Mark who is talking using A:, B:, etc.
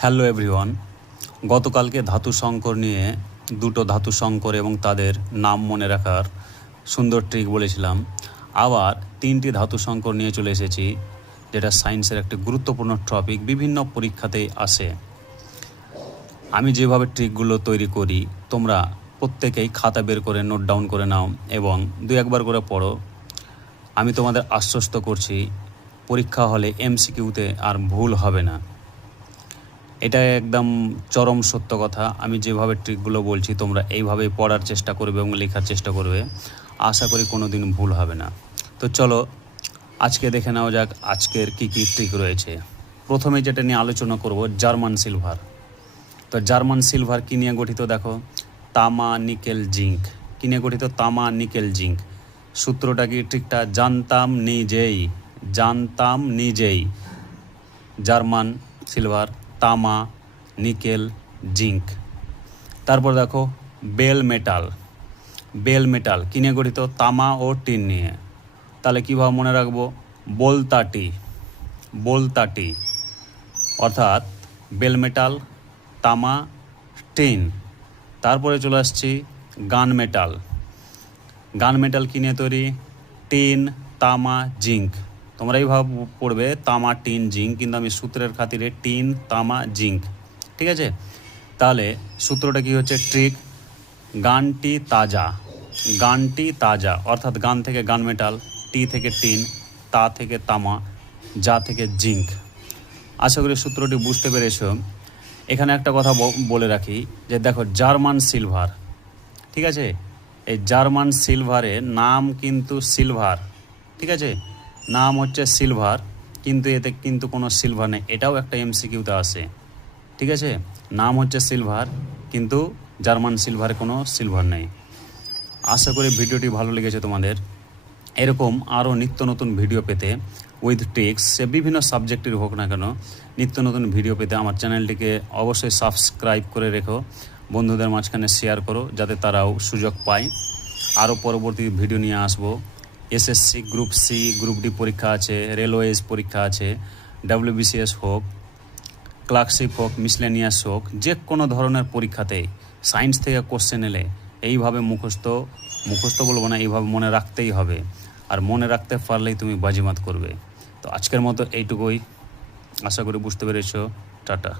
A: Hello everyone গতকালকে ধাতু সংকর নিয়ে দুটো ধাতু সংকর এবং তাদের নাম মনে রাখার সুন্দর ট্রিক বলেছিলাম। আবার তিনটি ধাতু সংকর নিয়ে চলে এসেছি, যেটা সায়েন্সের একটি গুরুত্বপূর্ণ টপিক বিভিন্ন পরীক্ষাতেই আসে। আমি যেভাবে ট্রিকগুলো তৈরি করি, তোমরা প্রত্যেকেই খাতা বের করে নোট ডাউন করে নাও এবং দু একবার করে পড়ো। আমি তোমাদের আশ্বস্ত করছি, পরীক্ষা হলে এমসিকিউতে আর ভুল হবে না। এটা একদম চরম সত্য কথা। আমি যেভাবে ট্রিকগুলো বলছি, তোমরা এইভাবেই পড়ার চেষ্টা করবে এবং লেখার চেষ্টা করবে। আশা করি কোনো দিন ভুল হবে না। তো চলো, আজকে দেখে নেওয়া যাক আজকের কী কী ট্রিক রয়েছে। প্রথমে যেটা নিয়ে আলোচনা করব, জার্মান সিলভার। তো জার্মান সিলভার কী নিয়ে গঠিত দেখো? তামা, নিকেল জিঙ্ক কী নিয়ে গঠিত? তামা, নিকেল জিঙ্ক সূত্রটা কি ট্রিকটা জানতাম নিজেই। জানতাম নিজেই। German silver. তামা, নিকেল জিঙ্ক তারপর দেখো, বেল মেটাল। বেল মেটাল কিনে গঠিত? তামা ও টিন নিয়ে। তাহলে কীভাবে মনে রাখব? বলতাটি। বলতাটি। অর্থাৎ বেল মেটাল, তামা, টিন। তারপরে চলে আসছি গান মেটাল। গান মেটাল কিনে তৈরি? টিন, তামা জিঙ্ক তোমরা এইভাবে পড়বে, তামা, টিন, জিঙ্ক, কিন্তু আমি সূত্রের খাতিরে টিন, তামা, জিঙ্ক, ঠিক আছে? তাহলে সূত্রটা কি হচ্ছে? ট্রিক, গানটি তাজা গানটি তাজা, অর্থাৎ গান থেকে গান মেটাল, টি থেকে টিন, তা থেকে তামা, যা থেকে জিঙ্ক। আশা করি সূত্রটি বুঝতে পেরেছ। এখানে একটা কথা বলে রাখি, যে দেখো, জার্মান সিলভার, ঠিক আছে? এই জার্মান সিলভারের নাম কিন্তু সিলভার, ঠিক আছে? নাম হচ্ছে সিলভার, কিন্তু এতে কিন্তু কোনো সিলভার নেই। এটাও একটা এমসিকিউতে আসে ঠিক আছে? নাম হচ্ছে সিলভার, কিন্তু জার্মান সিলভারে কোনো সিলভার নেই। আশা করি ভিডিওটি ভালো লেগেছে তোমাদের। এরকম আরও নিত্য নতুন ভিডিও পেতে উইথ টিক্স সে বিভিন্ন সাবজেক্টের হোক না কেন, নিত্য নতুন ভিডিও পেতে আমার চ্যানেলটিকে অবশ্যই সাবস্ক্রাইব করে রেখো। বন্ধুদের মাঝখানে শেয়ার করো, যাতে তারাও সুযোগ পায়। আরও পরবর্তী ভিডিও নিয়ে আসব। SSC group C group D পরীক্ষা আছে রেলওয়েজ পরীক্ষা আছে ডাব্লিউবিসিএস হোক ক্লার্কশিপ হোক মিসলেনিয়াস হোক, যে কোনো ধরনের পরীক্ষাতেই সায়েন্স থেকে কোশ্চেন এলে এইভাবে মুখস্থ মুখস্থ বলব না, এইভাবে মনে রাখতেই হবে। আর মনে রাখতে পারলেই তুমি বাজিমাত করবে। তো আজকের মতো এইটুকুই। আশা করি বুঝতে পেরেছ। টাটা।